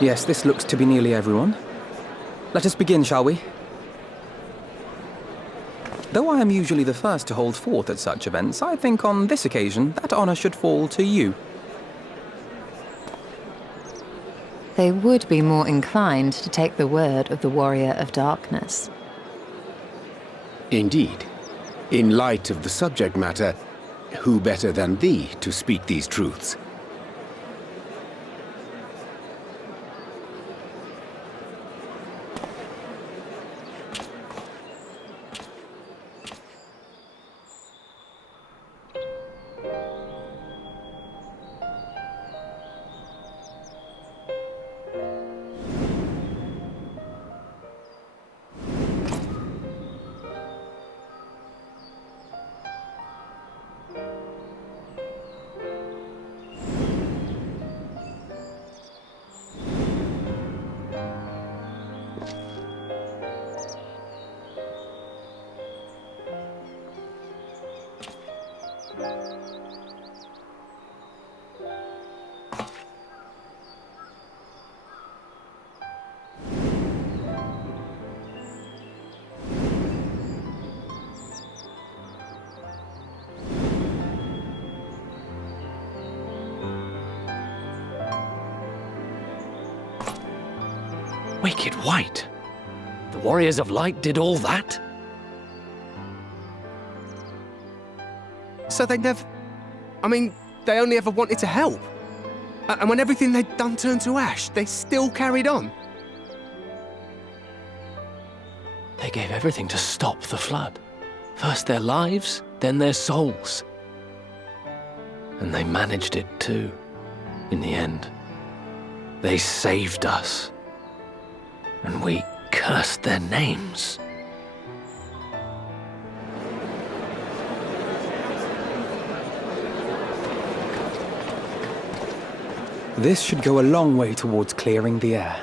Yes, this looks to be nearly everyone. Let us begin, shall we? Though I am usually the first to hold forth at such events, I think on this occasion that honor should fall to you. They would be more inclined to take the word of the Warrior of Darkness. Indeed. In light of the subject matter, who better than thee to speak these truths? Wicked White? The Warriors of Light did all that? So they never... I mean, they only ever wanted to help. And when everything they'd done turned to ash, they still carried on. They gave everything to stop the flood. First their lives, then their souls. And they managed it too, in the end. They saved us. And we cursed their names. This should go a long way towards clearing the air.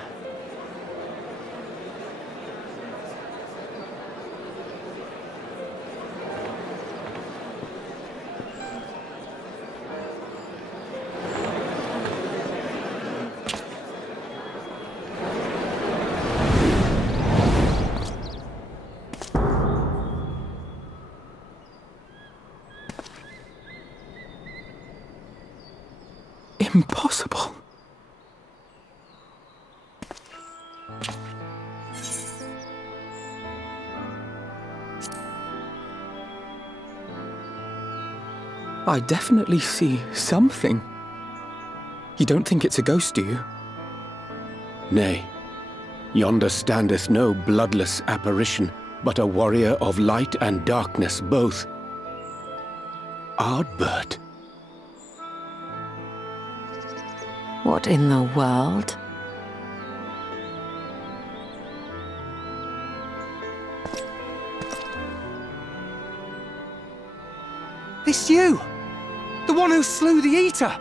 Impossible. I definitely see something. You don't think it's a ghost, do you? Nay, yonder standeth no bloodless apparition, but a warrior of light and darkness both. Ardbert. What in the world? It's you! The one who slew the Eater!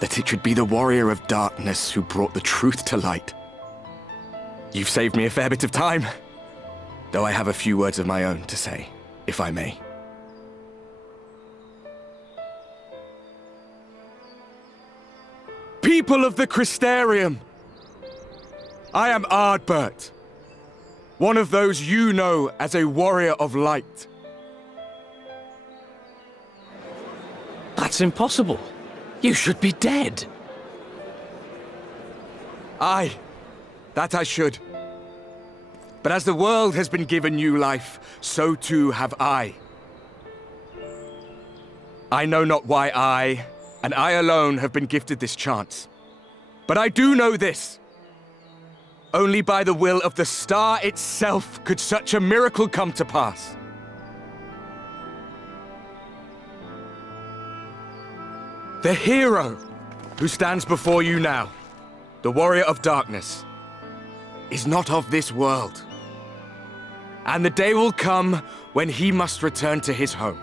That it should be the Warrior of Darkness who brought the truth to light. You've saved me a fair bit of time, though I have a few words of my own to say, if I may. People of the Crystarium! I am Ardbert, one of those you know as a Warrior of Light. That's impossible. You should be dead. Aye, that I should. But as the world has been given new life, so too have I. I know not why I, and I alone, have been gifted this chance. But I do know this. Only by the will of the star itself could such a miracle come to pass. The hero who stands before you now, the Warrior of Darkness, is not of this world. And the day will come when he must return to his home.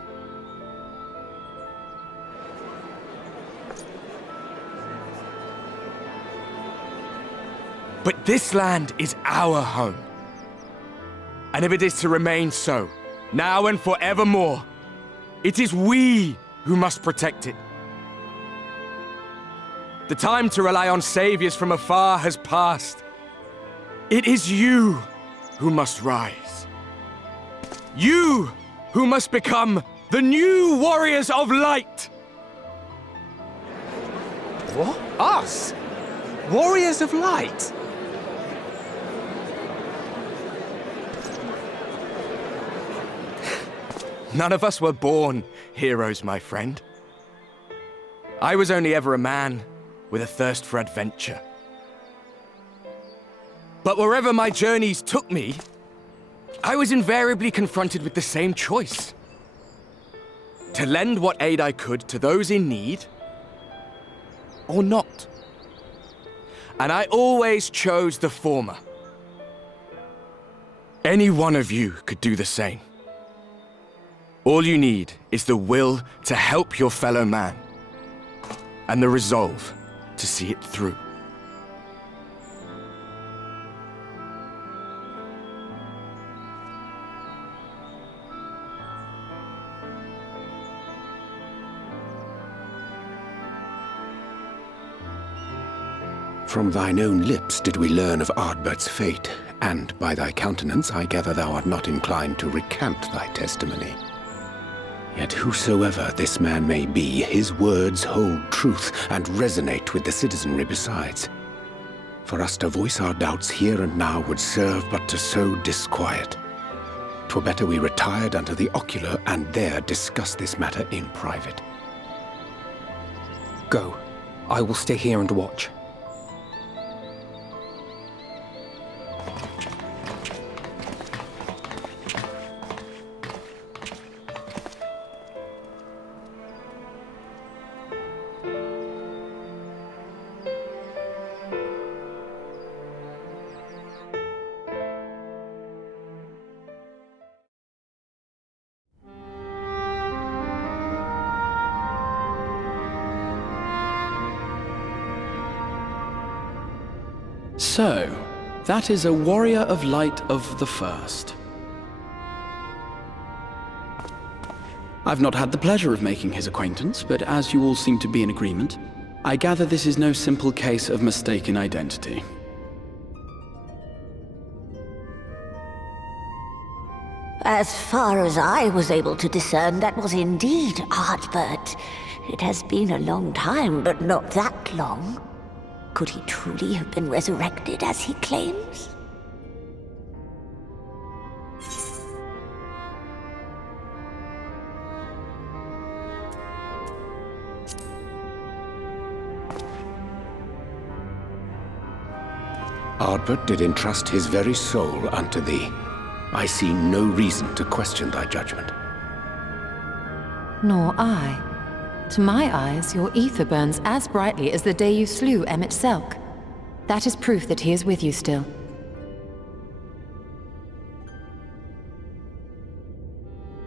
But this land is our home. And if it is to remain so, now and forevermore, it is we who must protect it. The time to rely on saviors from afar has passed. It is you who must rise. You who must become the new warriors of light! What? Us? Warriors of Light? None of us were born heroes, my friend. I was only ever a man with a thirst for adventure. But wherever my journeys took me, I was invariably confronted with the same choice. To lend what aid I could to those in need, or not. And I always chose the former. Any one of you could do the same. All you need is the will to help your fellow man, and the resolve to see it through. From thine own lips did we learn of Ardbert's fate, and by thy countenance I gather thou art not inclined to recant thy testimony. Yet whosoever this man may be, his words hold truth and resonate with the citizenry besides. For us to voice our doubts here and now would serve but to sow disquiet. 'Twere better we retired unto the ocular and there discuss this matter in private. Go. I will stay here and watch. So, that is a warrior of light of the First. I've not had the pleasure of making his acquaintance, but as you all seem to be in agreement, I gather this is no simple case of mistaken identity. As far as I was able to discern, that was indeed Ardbert. It has been a long time, but not that long. Could he truly have been resurrected as he claims? Ardbert did entrust his very soul unto thee. I see no reason to question thy judgment. Nor I. To my eyes, your ether burns as brightly as the day you slew Emmett Selk. That is proof that he is with you still.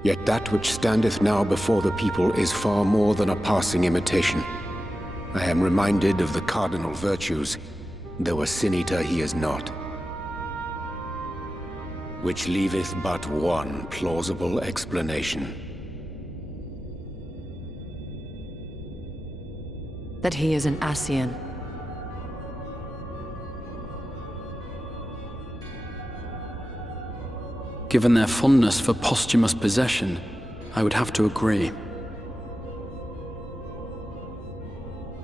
Yet that which standeth now before the people is far more than a passing imitation. I am reminded of the cardinal virtues, though a sin-eater he is not. Which leaveth but one plausible explanation. That he is an Ascian. Given their fondness for posthumous possession, I would have to agree.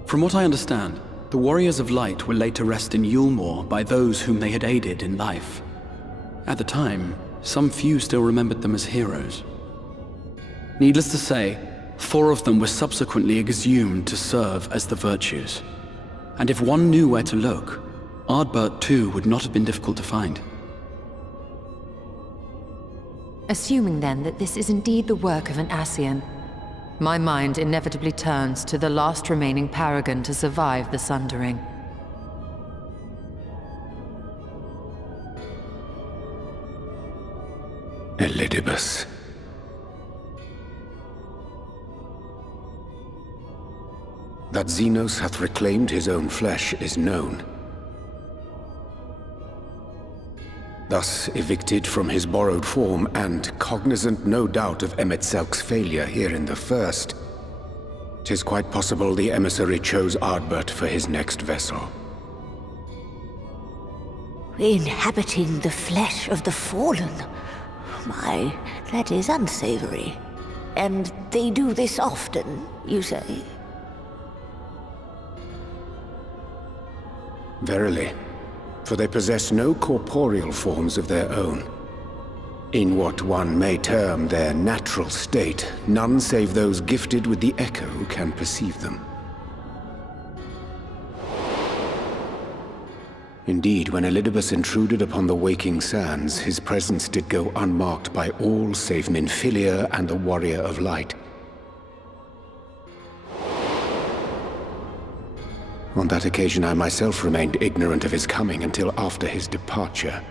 From what I understand, the Warriors of Light were laid to rest in Yulmore by those whom they had aided in life. At the time, some few still remembered them as heroes. Needless to say, 4 of them were subsequently exhumed to serve as the virtues. And if one knew where to look, Ardbert too would not have been difficult to find. Assuming then that this is indeed the work of an Ascian, my mind inevitably turns to the last remaining paragon to survive the Sundering. Elidibus. That Xenos hath reclaimed his own flesh is known. Thus evicted from his borrowed form, and cognizant no doubt of Emmett Selk's failure here in the First, 'Tis quite possible the emissary chose Ardbert for his next vessel. Inhabiting the flesh of the fallen. My, that is unsavory. And they do this often, you say? Verily, for they possess no corporeal forms of their own. In what one may term their natural state, none save those gifted with the echo can perceive them. Indeed, when Elidibus intruded upon the waking sands, his presence did go unmarked by all save Minfilia and the Warrior of Light. On that occasion I myself remained ignorant of his coming until after his departure.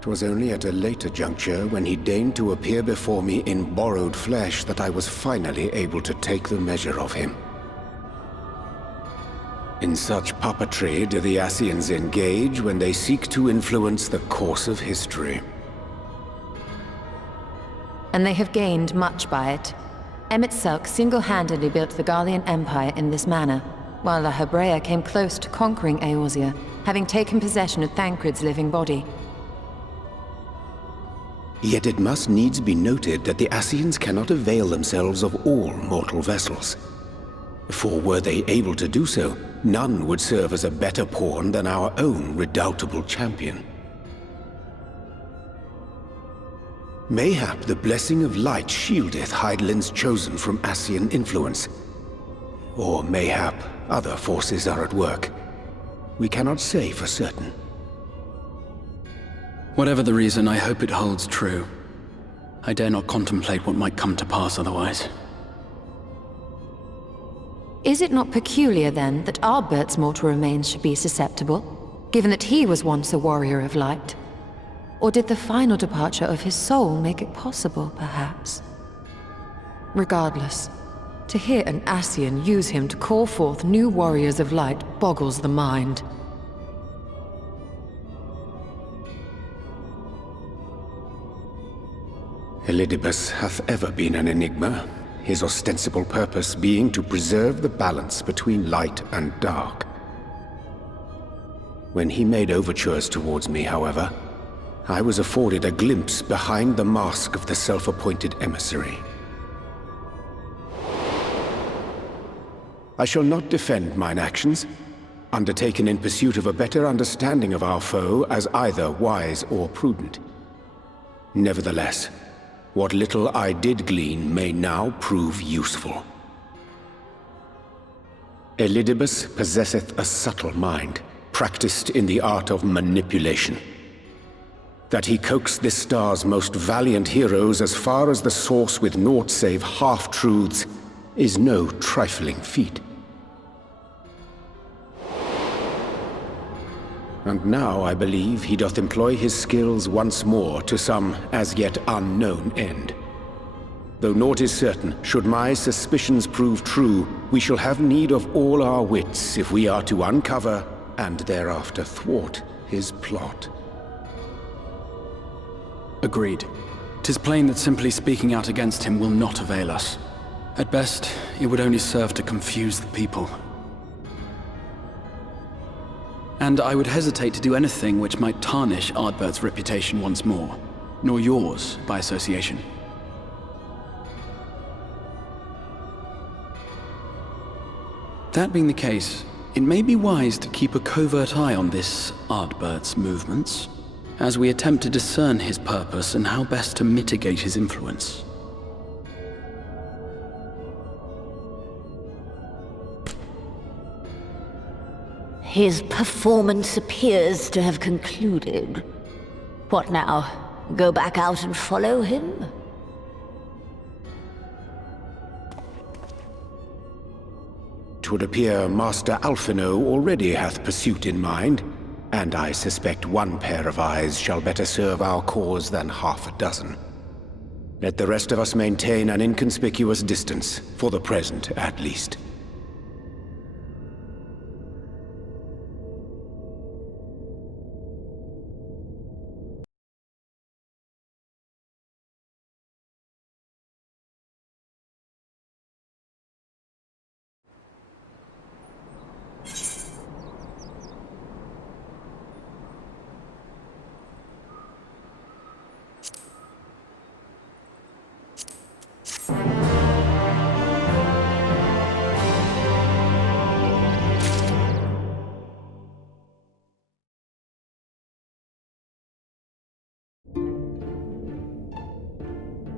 'Twas only at a later juncture, when he deigned to appear before me in borrowed flesh, that I was finally able to take the measure of him. In such puppetry do the Ascians engage when they seek to influence the course of history. And they have gained much by it. Emmett Selk single-handedly built the Garlean Empire in this manner, while the Hebrea came close to conquering Eorzea, having taken possession of Thancred's living body. Yet it must needs be noted that the Ascians cannot avail themselves of all mortal vessels. For were they able to do so, none would serve as a better pawn than our own redoubtable champion. Mayhap the blessing of light shieldeth Hydaelyn's chosen from Ascian influence. Or mayhap other forces are at work. We cannot say for certain. Whatever the reason, I hope it holds true. I dare not contemplate what might come to pass otherwise. Is it not peculiar, then, that Ardbert's mortal remains should be susceptible, given that he was once a warrior of light? Or did the final departure of his soul make it possible, perhaps? Regardless, to hear an Ascian use him to call forth new warriors of light boggles the mind. Elidibus hath ever been an enigma, his ostensible purpose being to preserve the balance between light and dark. When he made overtures towards me, however, I was afforded a glimpse behind the mask of the self-appointed emissary. I shall not defend mine actions, undertaken in pursuit of a better understanding of our foe, as either wise or prudent. Nevertheless, what little I did glean may now prove useful. Elidibus possesseth a subtle mind, practiced in the art of manipulation. That he coaxed this star's most valiant heroes as far as the source with naught save half-truths is no trifling feat. And now, I believe, he doth employ his skills once more to some as yet unknown end. Though naught is certain, should my suspicions prove true, we shall have need of all our wits if we are to uncover and thereafter thwart his plot. Agreed. 'Tis plain that simply speaking out against him will not avail us. At best, it would only serve to confuse the people. And I would hesitate to do anything which might tarnish Ardbert's reputation once more, nor yours by association. That being the case, it may be wise to keep a covert eye on this Ardbert's movements, as we attempt to discern his purpose and how best to mitigate his influence. His performance appears to have concluded. What now? Go back out and follow him? Twould appear Master Alphino already hath pursuit in mind, and I suspect one pair of eyes shall better serve our cause than half a dozen. Let the rest of us maintain an inconspicuous distance, for the present at least.